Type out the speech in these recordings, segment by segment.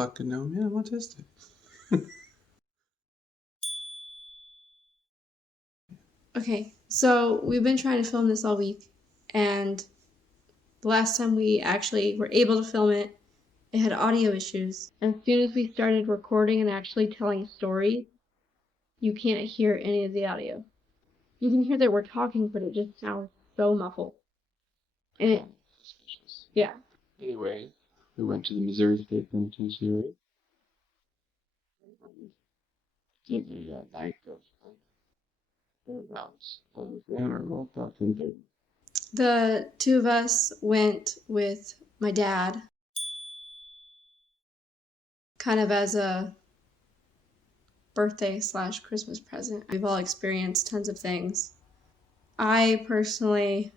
fucking know, man. I'm autistic. Okay, so we've been trying to film this all week, and the last time we actually were able to film it, it had audio issues. As soon as we started recording and actually telling stories, you can't hear any of the audio. You can hear that we're talking, but it just sounds so muffled. And it, Suspicious. yeah. Anyway, we went to the Missouri State Penitentiary. Give me a night of thereabouts. The two of us went with my dad, kind of as a birthday/Christmas present. We've all experienced tons of things. I personally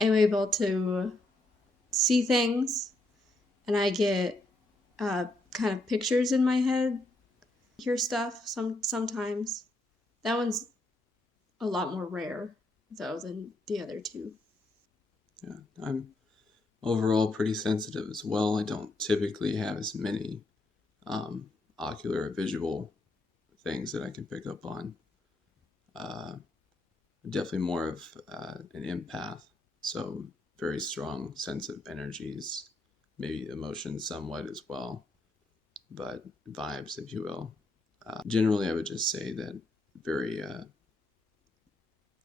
am able to see things, and I get kind of pictures in my head, hear stuff sometimes. That one's a lot more rare, though, than the other two. Yeah, I'm overall pretty sensitive as well. I don't typically have as many ocular or visual things that I can pick up on. Definitely more of an empath, so very strong sense of energies, maybe emotions somewhat as well, but vibes, if you will. Generally, I would just say that very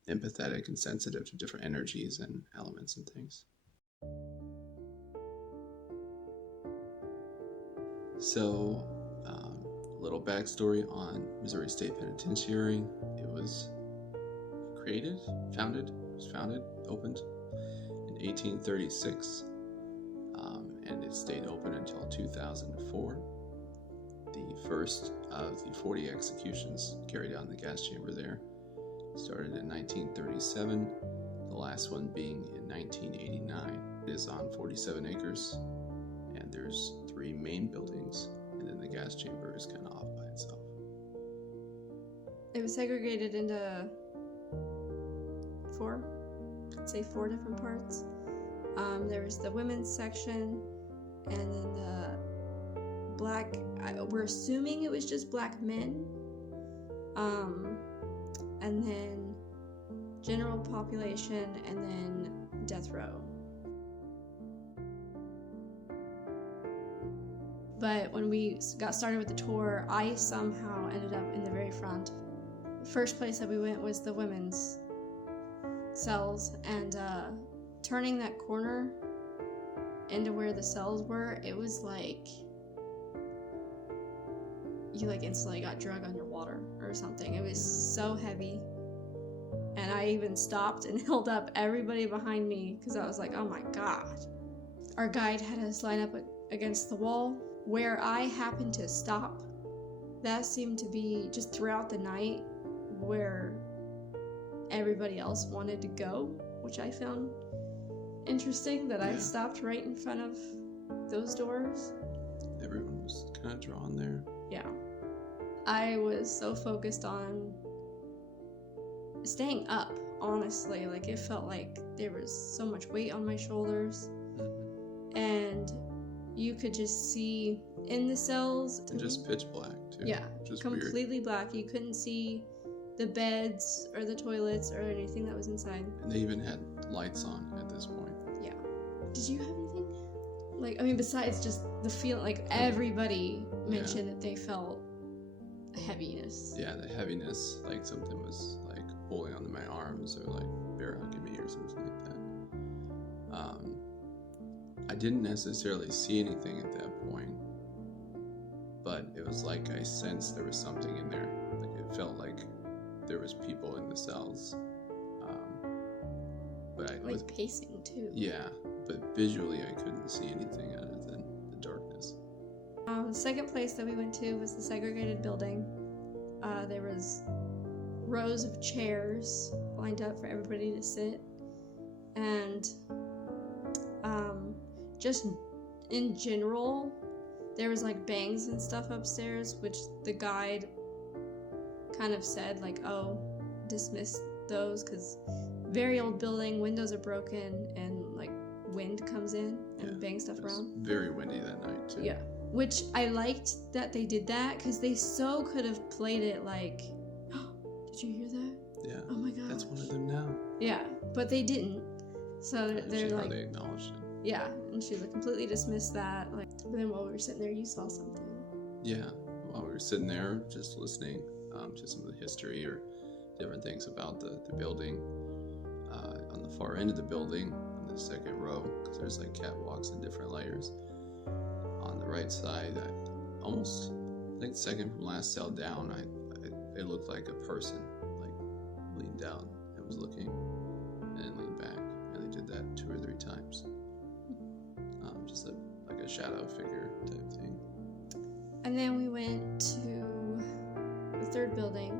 empathetic and sensitive to different energies and elements and things. So, a little backstory on Missouri State Penitentiary. It was opened in 1836, and it stayed open until 2004. The first of the 40 executions carried out in the gas chamber there started in 1937, the last one being in 1989. It is on 47 acres, and there's 3 main buildings, and then the gas chamber is kind of off by itself. It was segregated into 4 different parts. There was the women's section, and then the black, we're assuming it was just black men, and then general population, and then death row. But when we got started with the tour, I somehow ended up in the very front. The first place that we went was the women's cells, and turning that corner into where the cells were, it was like you instantly got drugged underwater or something. It was so heavy, and I even stopped and held up everybody behind me because I was like, oh my god. Our guide had us line up against the wall. Where I happened to stop, that seemed to be just throughout the night where everybody else wanted to go, which I found interesting that I stopped right in front of those doors. Everyone was kind of drawn there. Yeah. I was so focused on staying up, honestly. It felt like there was so much weight on my shoulders. Mm-hmm. And you could just see in the cells. And just pitch black, too. Yeah, just completely weird. black. You couldn't see the beds or the toilets or anything that was inside. And they even had lights on at this point. Yeah. Did you have anything? Besides just the feel, everybody mentioned that they felt heaviness. Yeah, the heaviness, something was pulling on my arms or bear hugging me or something like that. I didn't necessarily see anything at that point, but it was I sensed there was something in there. It felt like there was people in the cells. But I was pacing too. Yeah, but visually I couldn't see anything other than the darkness. The second place that we went to was the segregated building. There was rows of chairs lined up for everybody to sit, and just in general, there was bangs and stuff upstairs, which the guide kind of said oh, dismiss those because very old building, windows are broken, and wind comes in and bangs stuff around. Very windy that night too. Yeah, which I liked that they did that, because they so could have played it like, oh, did you hear that? Yeah. Oh my god. That's one of them now. Yeah, but they didn't. So they're She like, hardly acknowledged it. yeah, and she like completely dismissed that. Like, but then while we were sitting there, you saw something. Yeah, while we were sitting there just listening to some of the history or different things about the building, on the far end of the building, on the second row, because there's like catwalks in different layers. On the right side, I think the second from last cell down, it looked like a person like leaned out and was looking and then leaned back, and they did that 2 or 3 times. Just like a shadow figure type thing. And then we went to the third building,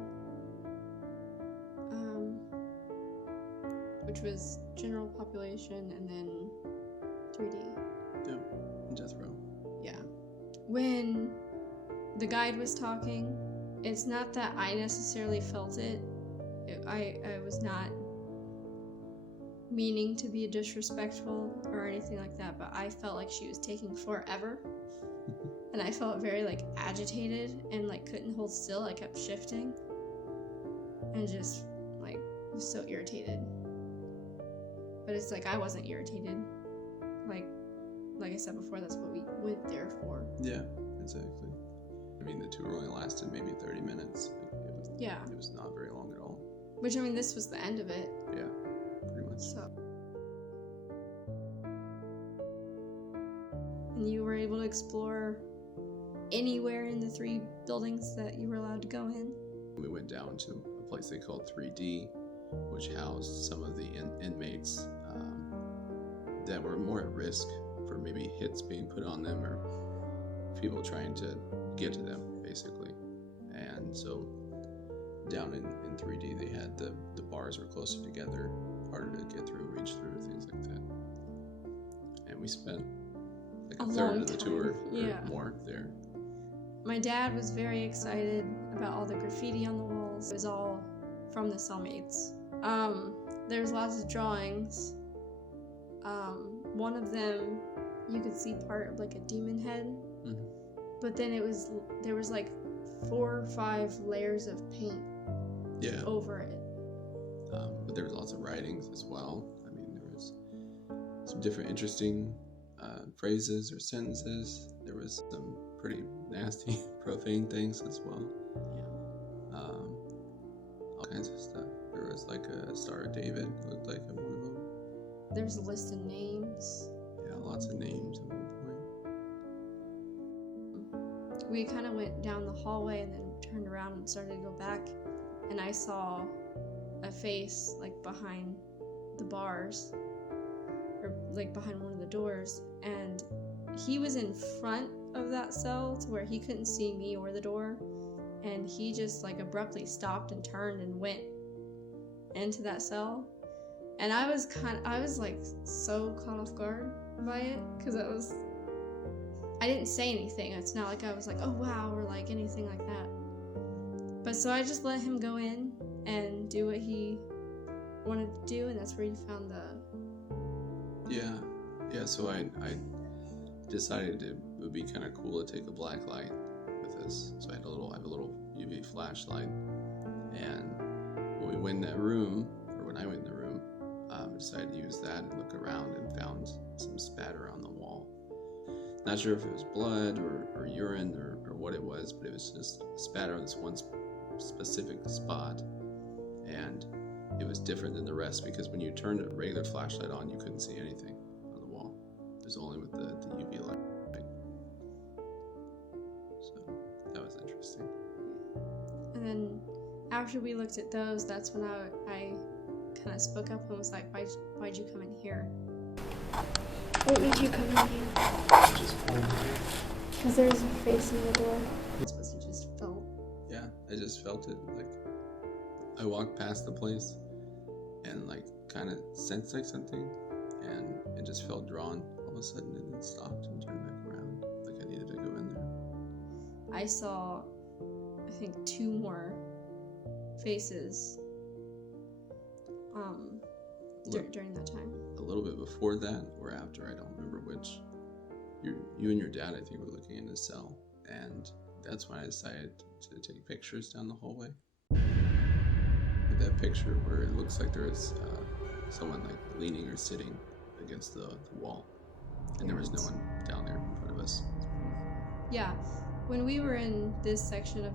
which was general population, and then 3D. Yeah, death row. Yeah. When the guide was talking, it's not that I necessarily felt it. I was not meaning to be disrespectful or anything like that, but I felt like she was taking forever. And I felt very like agitated and like couldn't hold still. I kept shifting and just like was so irritated. But it's like I wasn't irritated. Like I said before, that's what we went there for. Yeah, exactly. I mean, the tour only lasted maybe 30 minutes. It was not very long at all. Which, I mean, this was the end of it. Yeah, pretty much. So. And you were able to explore anywhere in the 3 buildings that you were allowed to go in? We went down to a place they called 3D, which housed some of the inmates that were more at risk for maybe hits being put on them or people trying to get to them, basically. And so down in 3D, they had the bars were closer together, harder to get through, reach through, things like that. And we spent like a third of the tour or more there. My dad was very excited about all the graffiti on the walls. It was all from the cellmates. There's lots of drawings. One of them, you could see part of like a demon head. Mm-hmm. But then there was like 4 or 5 layers of paint over it. But there was lots of writings as well. I mean, there was some different interesting phrases or sentences. There was some pretty nasty, profane things as well. Yeah. All kinds of stuff. There was like a Star of David, looked like one of them. There's a list of names. Yeah, lots of names at one point. We kind of went down the hallway and then turned around and started to go back, and I saw a face like behind the bars, or like behind one of the doors, and he was in front of that cell to where he couldn't see me or the door, and he just like abruptly stopped and turned and went into that cell. And I was like so caught off guard by it, because I didn't say anything. It's not like I was like, oh wow, or like anything like that. But so I just let him go in and do what he wanted to do, and that's where you found the... Yeah, so I decided it would be kind of cool to take a black light with us. So I have a little UV flashlight, and when we went in that room, or when I went in the room, I decided to use that and look around and found some spatter on the wall. Not sure if it was blood or urine or what it was, but it was just a spatter on this one specific spot, and it was different than the rest because when you turned a regular flashlight on, you couldn't see anything on the wall. It was only with the UV light. So that was interesting. And then after we looked at those, that's when I kind of spoke up and was like, why'd you come in here? What made you come in here? Because there's a face in the door. It's what you just felt. Yeah, I just felt it. Like, I walked past the place and like kind of sensed like something, and it just felt drawn all of a sudden, and then stopped and turned back around. Like I needed to go in there. I saw, I think, 2 more faces during that time. A little bit before that or after, I don't remember which you and your dad, I think, were looking in the cell, and that's when I decided to take pictures down the hallway. That picture where it looks like there is someone like leaning or sitting against the wall, and there was no one down there in front of us. Yeah, when we were in this section of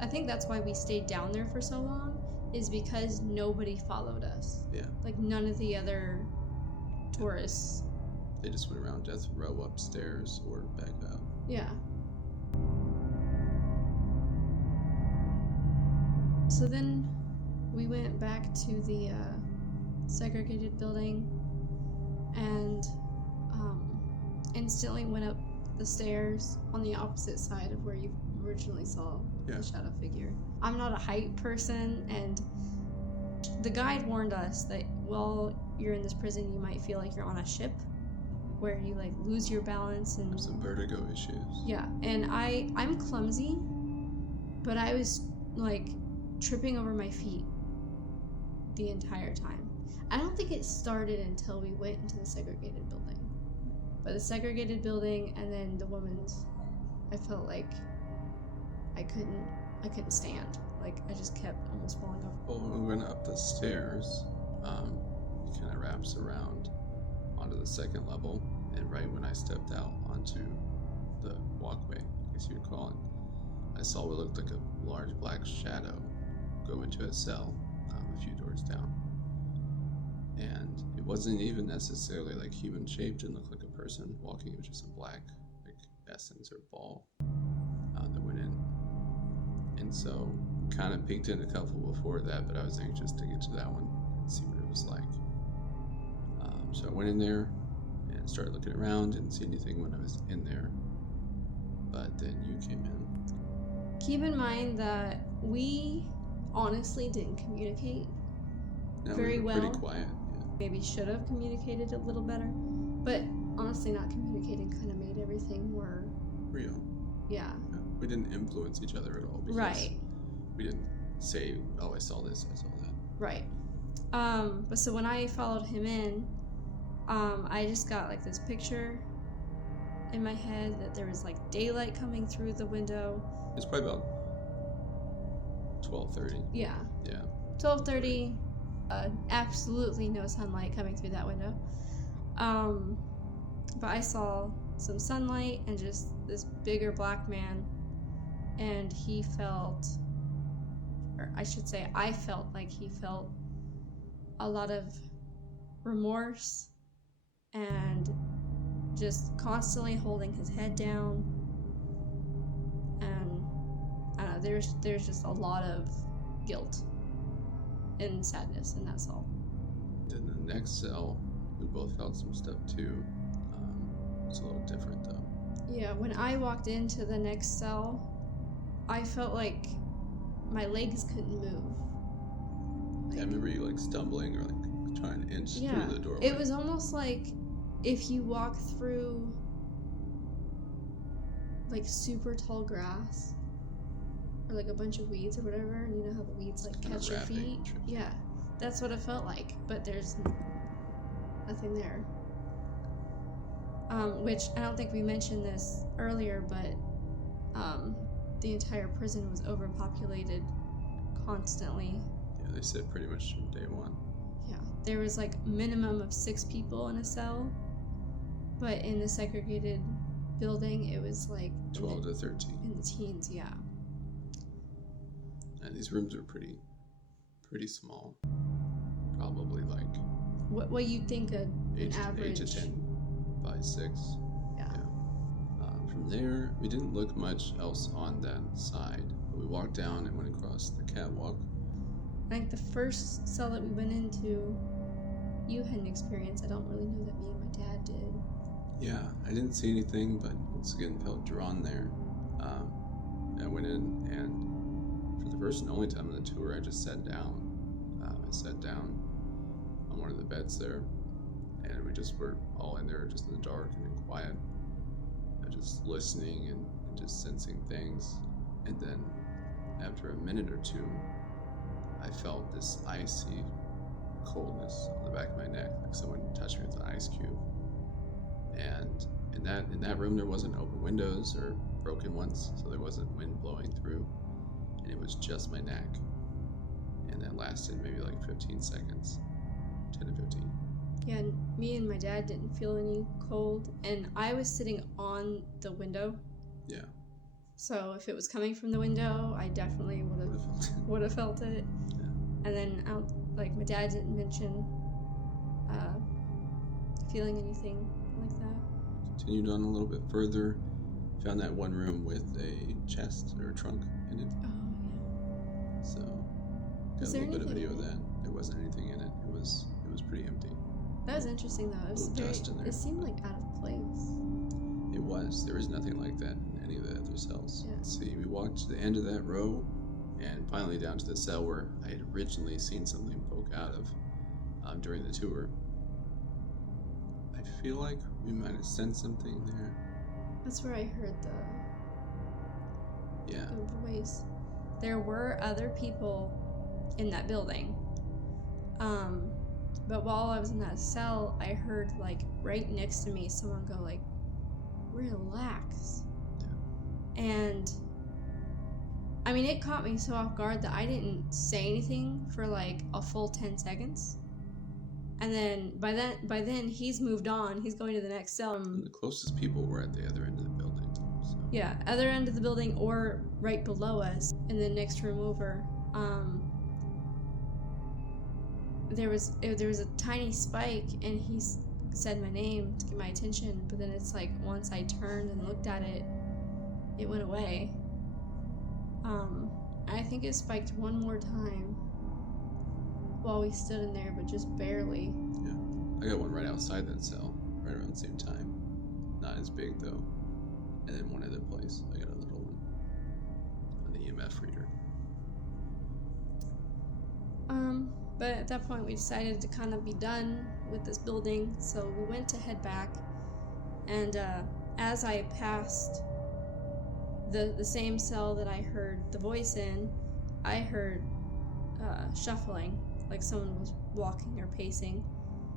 I think that's why we stayed down there for so long, is because nobody followed us. Yeah. Like none of the other tourists. They just went around death row upstairs or back up. Yeah. So then we went back to the segregated building and instantly went up the stairs on the opposite side of where you originally saw the shadow figure. I'm not a height person, and the guide warned us that while you're in this prison, you might feel like you're on a ship where you like lose your balance and some vertigo issues. Yeah, and I'm clumsy, but I was like tripping over my feet the entire time. I don't think it started until we went into the segregated building. But the segregated building and then the woman's, I felt like I couldn't stand. Like I just kept almost falling over. Well, when we went up the stairs, it kind of wraps around onto the second level, and right when I stepped out onto the walkway, I guess you would call it, I saw what looked like a large black shadow go into a cell a few doors down. And it wasn't even necessarily like human shaped, and looked like a person walking. It was just a black like essence or ball that went in. And so kind of peeked in a couple before that, but I was anxious to get to that one and see what it was like. So I went in there and started looking around, didn't see anything when I was in there, but then you came in. Keep in mind that we honestly didn't communicate very well. Pretty quiet. Yeah. Maybe should have communicated a little better, but honestly not communicating kind of made everything more real. Yeah. We didn't influence each other at all. Right. We didn't say, oh, I saw this, I saw that. Right. But so when I followed him in, I just got like this picture in my head that there was like daylight coming through the window. It's probably about 12:30. Yeah. Yeah. 12:30. Absolutely no sunlight coming through that window. But I saw some sunlight and just this bigger black man, and he felt, or I should say I felt like he felt a lot of remorse and just constantly holding his head down, and I don't know, there's just a lot of guilt and sadness in that cell. In the next cell, we both felt some stuff too. It's a little different though. Yeah, when I walked into the next cell, I felt like my legs couldn't move. I remember you like stumbling or like trying to inch through the doorway. It was almost like if you walk through like super tall grass or like a bunch of weeds or whatever, and you know how the weeds like catch your feet? Yeah, that's what it felt like, but there's nothing there. Which I don't think we mentioned this earlier, but the entire prison was overpopulated constantly. Yeah, they said pretty much from day one. Yeah, there was like minimum of 6 people in a cell, but in the segregated building it was like 12 to 13. In the teens, yeah. And these rooms are pretty small. Probably like what you think an average 8 to 10 by 6. Yeah. From there, we didn't look much else on that side, but we walked down and went across the catwalk. I think the first cell that we went into, you had an experience. I don't really know that me and my dad did. Yeah, I didn't see anything, but once again felt drawn there. I went in, and for the first and only time on the tour, I just sat down. I sat down on one of the beds there, and we just were all in there, just in the dark and quiet, just listening and just sensing things. And then after a minute or two, I felt this icy coldness on the back of my neck, like someone touched me with an ice cube. And In that room there wasn't open windows or broken ones, so there wasn't wind blowing through, and it was just my neck, and that lasted maybe like 15 seconds, 10 to 15. Yeah, and me and my dad didn't feel any cold, and I was sitting on the window. Yeah. So if it was coming from the window, I definitely would have felt it. Yeah. And then like my dad didn't mention feeling anything like that. Continued on a little bit further, found that one room with a chest or a trunk in it. Oh So got Was a there little bit of anything video of in that. There wasn't anything in it. It was pretty empty. yeah. That was interesting though. It was Little dust in there, it seemed like out of place. It was. There was nothing like that in any of the other cells. Yeah. Let's see, we walked to the end of that row and finally down to the cell where I had originally seen something poke out of during the tour. I feel like we might have sensed something there. That's where I heard the voice. There were other people in that building. But while I was in that cell, I heard like right next to me someone go like, "Relax." Yeah. And I mean, it caught me so off guard that I didn't say anything for like a full 10 seconds. And then by then he's moved on. He's going to the next cell. And the closest people were at the other end of the building. So. Yeah, other end of the building or right below us in the next room over. There was a tiny spike, and he said my name to get my attention. But then it's like once I turned and looked at it, it went away. I think it spiked one more time while we stood in there, but just barely. Yeah, I got one right outside that cell, right around the same time. Not as big though. And then one other place, I got a little one on the EMF reader. But at that point we decided to kind of be done with this building, so we went to head back. And as I passed the same cell that I heard the voice in, I heard shuffling, like someone was walking or pacing.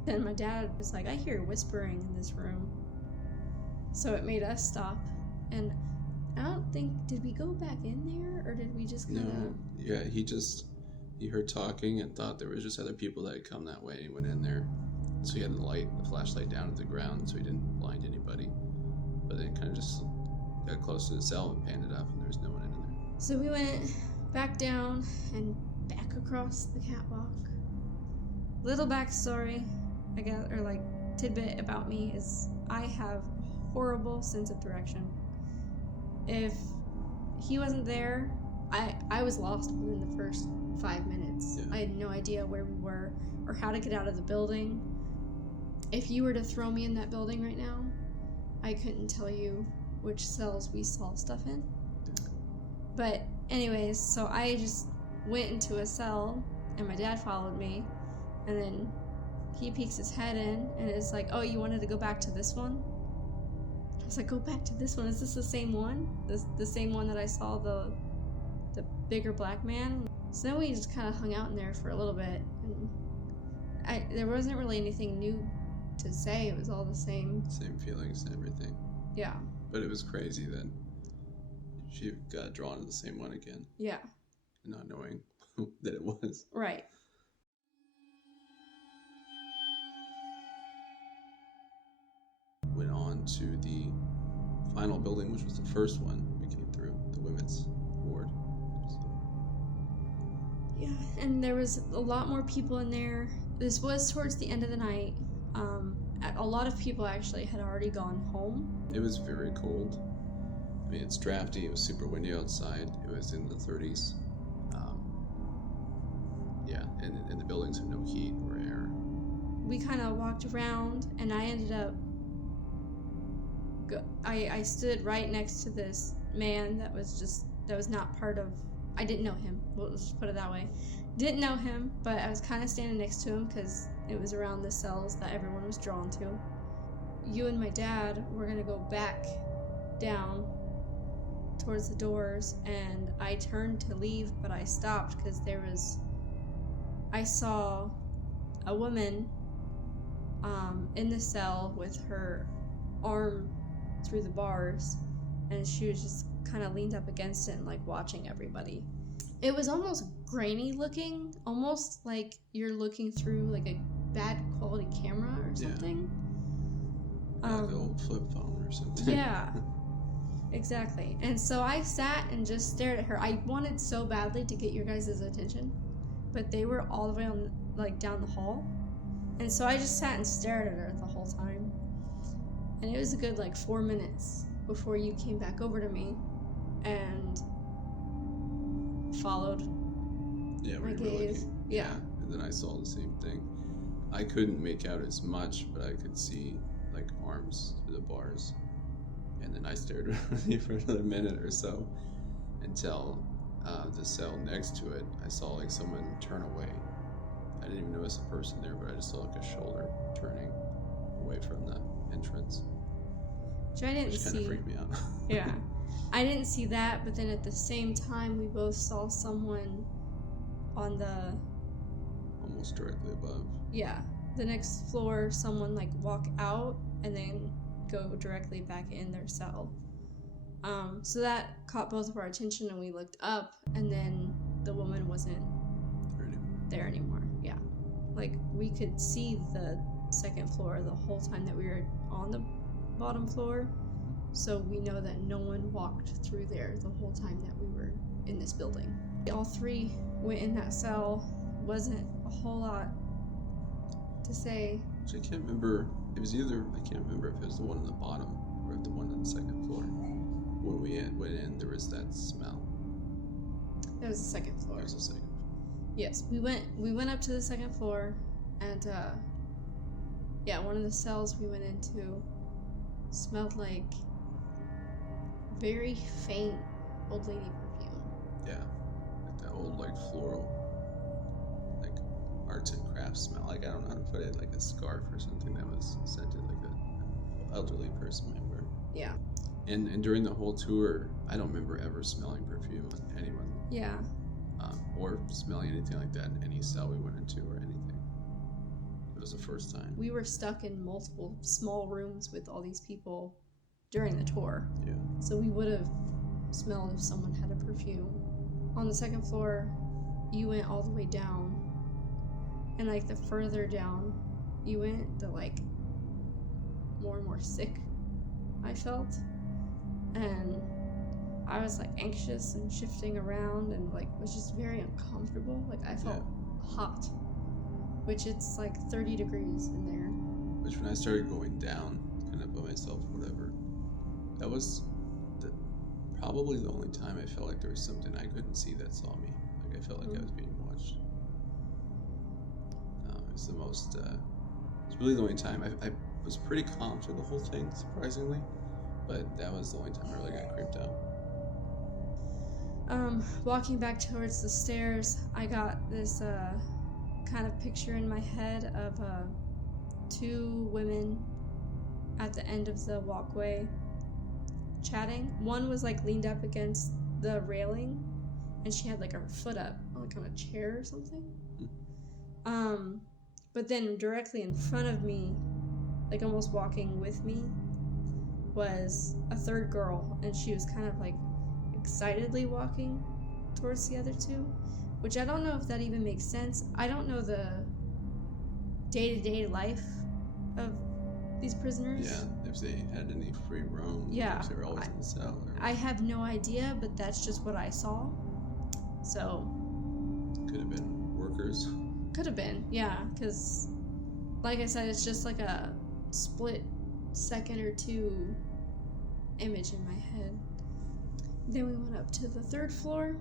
Then my dad was like, "I hear whispering in this room." So it made us stop. And I don't think, did we go back in there, or did we just kind of... No, yeah, he heard talking and thought there was just other people that had come that way. He went in there, so he had the flashlight down at the ground so he didn't blind anybody. But then kind of just got close to the cell and panned it up, and there was no one in there. So we went back down and back across the catwalk. Little backstory, I guess, or like tidbit about me is I have a horrible sense of direction. If he wasn't there, I was lost within the first 5 minutes. Yeah. I had no idea where we were or how to get out of the building. If you were to throw me in that building right now, I couldn't tell you which cells we saw stuff in. But anyways, so I just went into a cell and my dad followed me, and then he peeks his head in and is like, "Oh, you wanted to go back to this one?" I was like, "Go back to this one? Is this the same one? The same one that I saw the bigger black man?" So then we just kind of hung out in there for a little bit, and there wasn't really anything new to say. It was all the same. Same feelings and everything. Yeah. But it was crazy that she got drawn to the same one again. Yeah. Not knowing that it was. Right. Went on to the final building, which was the first one we came through, the women's ward. So. Yeah, and there was a lot more people in there. This was towards the end of the night. A lot of people actually had already gone home. It was very cold. I mean, it's drafty. It was super windy outside. It was in the 30s. Yeah, and the buildings had no heat or air. We kind of walked around, and I ended up... I stood right next to this man that was not part of... I didn't know him. Let's just put it that way. Didn't know him, but I was kind of standing next to him because it was around the cells that everyone was drawn to. You and my dad were going to go back down towards the doors, and I turned to leave, but I stopped because I saw a woman in the cell with her arm through the bars, and she was just kind of leaned up against it and like watching everybody. It was almost grainy looking, almost like you're looking through like a bad quality camera or something. Like an old flip phone or something. Yeah, exactly. And so I sat and just stared at her. I wanted so badly to get your guys' attention, but they were all the way on, like, down the hall. And so I just sat and stared at her the whole time. And it was a good, like, 4 minutes before you came back over to me and followed my gaze. Yeah. And then I saw the same thing. I couldn't make out as much, but I could see like arms through the bars. And then I stared at you for another minute or so until the cell next to it, I saw like someone turn away. I didn't even notice a person there, but I just saw like a shoulder turning away from the entrance. Which I didn't see. Kind of freaked me out. Yeah. I didn't see that, but then at the same time, we both saw someone on the... almost directly above. Yeah. The next floor, someone like walk out and then go directly back in their cell. So that caught both of our attention, and we looked up, and then the woman wasn't there anymore. Yeah. Like, we could see the second floor the whole time that we were on the bottom floor. So we know that no one walked through there the whole time that we were in this building. All three went in that cell. Wasn't a whole lot to say. So I can't remember. It was either, I can't remember if it was the one on the bottom or the one on the second floor. When we went in, there was that smell. That was the second floor. That was the second. Yes, we went up to the second floor, and one of the cells we went into smelled like very faint old lady perfume. Yeah, like that old like floral, like arts and crafts smell. Like, I don't know how to put it, like a scarf or something that was scented like an elderly person might wear. Yeah. And during the whole tour, I don't remember ever smelling perfume on anyone. Yeah. Or smelling anything like that in any cell we went into or anything. It was the first time. We were stuck in multiple small rooms with all these people during the tour. Yeah. So we would have smelled if someone had a perfume. On the second floor, you went all the way down. And like the further down you went, the like more and more sick I felt. And I was like anxious and shifting around and like was just very uncomfortable. Like I felt hot, which it's like 30 degrees in there. Which when I started going down, kind of by myself, whatever, that was probably the only time I felt like there was something I couldn't see that saw me. Like I felt like I was being watched. It's the most, it's really the only time. I was pretty calm through the whole thing, surprisingly, but that was the only time I really got creeped out. Walking back towards the stairs, I got this kind of picture in my head of two women at the end of the walkway chatting. One was like leaned up against the railing, and she had like her foot up like on a chair or something. But then directly in front of me, like almost walking with me, was a third girl, and she was kind of like excitedly walking towards the other two, which I don't know if that even makes sense. I don't know the day-to-day life of these prisoners. Yeah, if they had any free roam. Yeah. If they were always in the cell. I have no idea, but that's just what I saw. So. Could have been workers. Could have been, yeah, because, like I said, it's just like a split second or two image in my head. Then we went up to the third floor,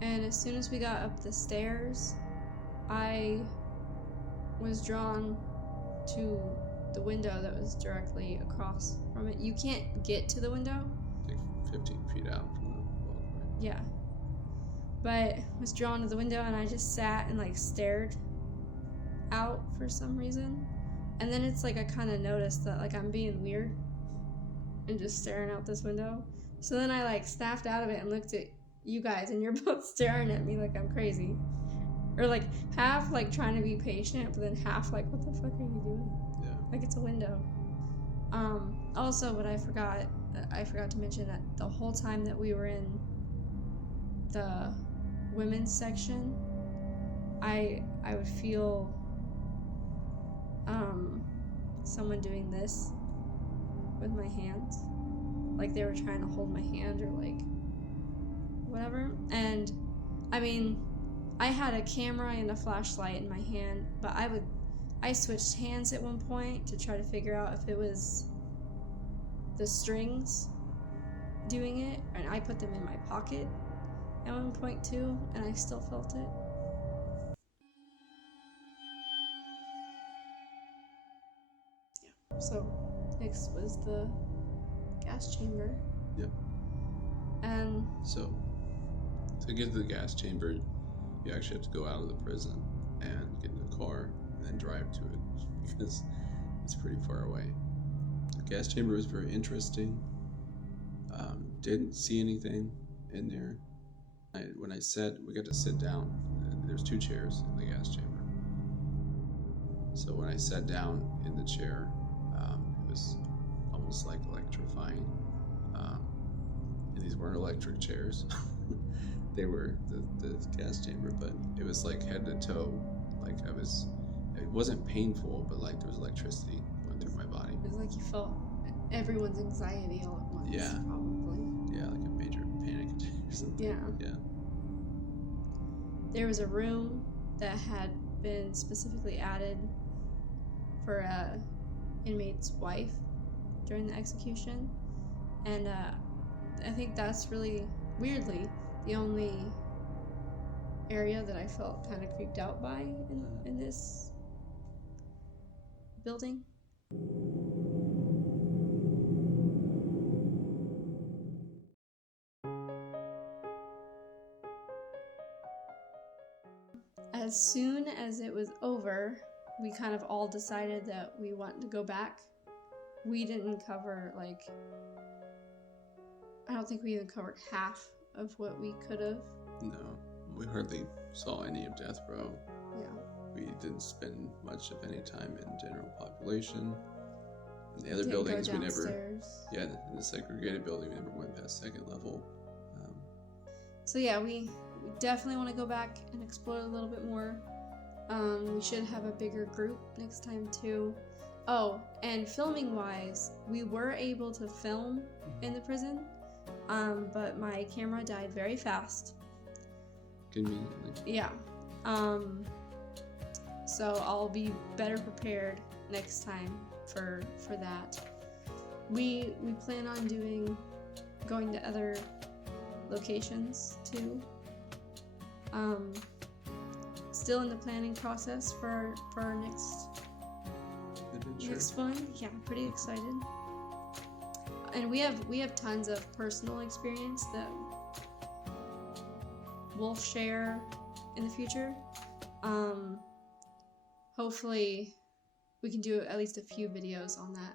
and as soon as we got up the stairs, I was drawn to the window that was directly across from it. You can't get to the window. Like 15 feet out from the walkway. Yeah. But was drawn to the window, and I just sat and like stared out for some reason. And then it's like I kind of noticed that like I'm being weird and just staring out this window. So then I like snapped out of it and looked at you guys, and you're both staring at me like I'm crazy. Or like half like trying to be patient, but then half like, what the fuck are you doing? Yeah. Like it's a window. Also, what I forgot to mention that the whole time that we were in the women's section, I would feel someone doing this with my hands, like they were trying to hold my hand or like whatever. And I mean, I had a camera and a flashlight in my hand, but I switched hands at one point to try to figure out if it was the strings doing it, and I put them in my pocket at one point too, and I still felt it. Yeah. So next was the gas chamber. Yep. And so to get to the gas chamber, you actually have to go out of the prison and get in a car and then drive to it because it's pretty far away. The gas chamber was very interesting. Didn't see anything in there. We got to sit down. There's 2 chairs in the gas chamber. So when I sat down in the chair, it was almost like electrifying. And these weren't electric chairs. They were the gas chamber, but it was like head to toe. Like it wasn't painful, but like there was electricity going through my body. It was like you felt everyone's anxiety all at once. Yeah. Probably. Yeah, like a major panic attack or something. Yeah. Yeah. There was a room that had been specifically added for a inmate's wife during the execution, and I think that's really weirdly the only area that I felt kind of creeped out by in this building. As soon as it was over, we kind of all decided that we wanted to go back. We didn't cover, I don't think we even covered half of what we could have. No, we hardly saw any of Death Row. Yeah. We didn't spend much of any time in general population. In the other Didn't buildings, go we never. downstairs. Yeah, in the segregated building, we never went past 2nd level. So yeah, we definitely want to go back and explore a little bit more. We should have a bigger group next time too. Oh, and filming wise, we were able to film in the prison, but my camera died very fast. Conveniently. Yeah. So I'll be better prepared next time for that. We plan on going to other locations too. Still in the planning process for our next one. Yeah, I'm pretty excited. And we have tons of personal experience that we'll share in the future. Hopefully we can do at least a few videos on that.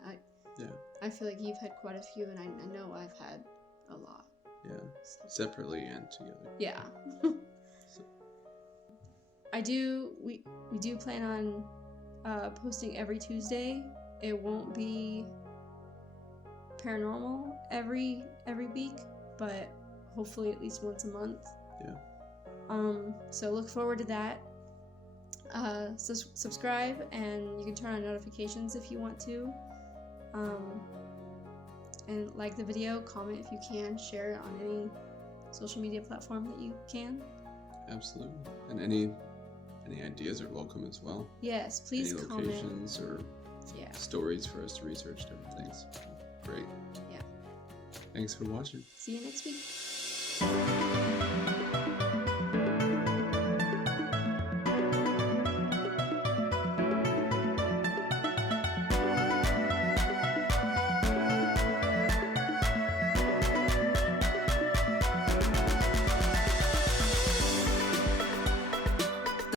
I feel like you've had quite a few, and I know I've had a lot. Yeah, separately and together. Yeah. So. We do plan on posting every Tuesday. It won't be paranormal every week, but hopefully at least once a month. Yeah. So look forward to that. Subscribe, and you can turn on notifications if you want to. And like the video, comment if you can, share it on any social media platform that you can. Absolutely. And any ideas are welcome as well. Yes, please any comment. locations or stories for us to research, different things. Great. Yeah. Thanks for watching. See you next week.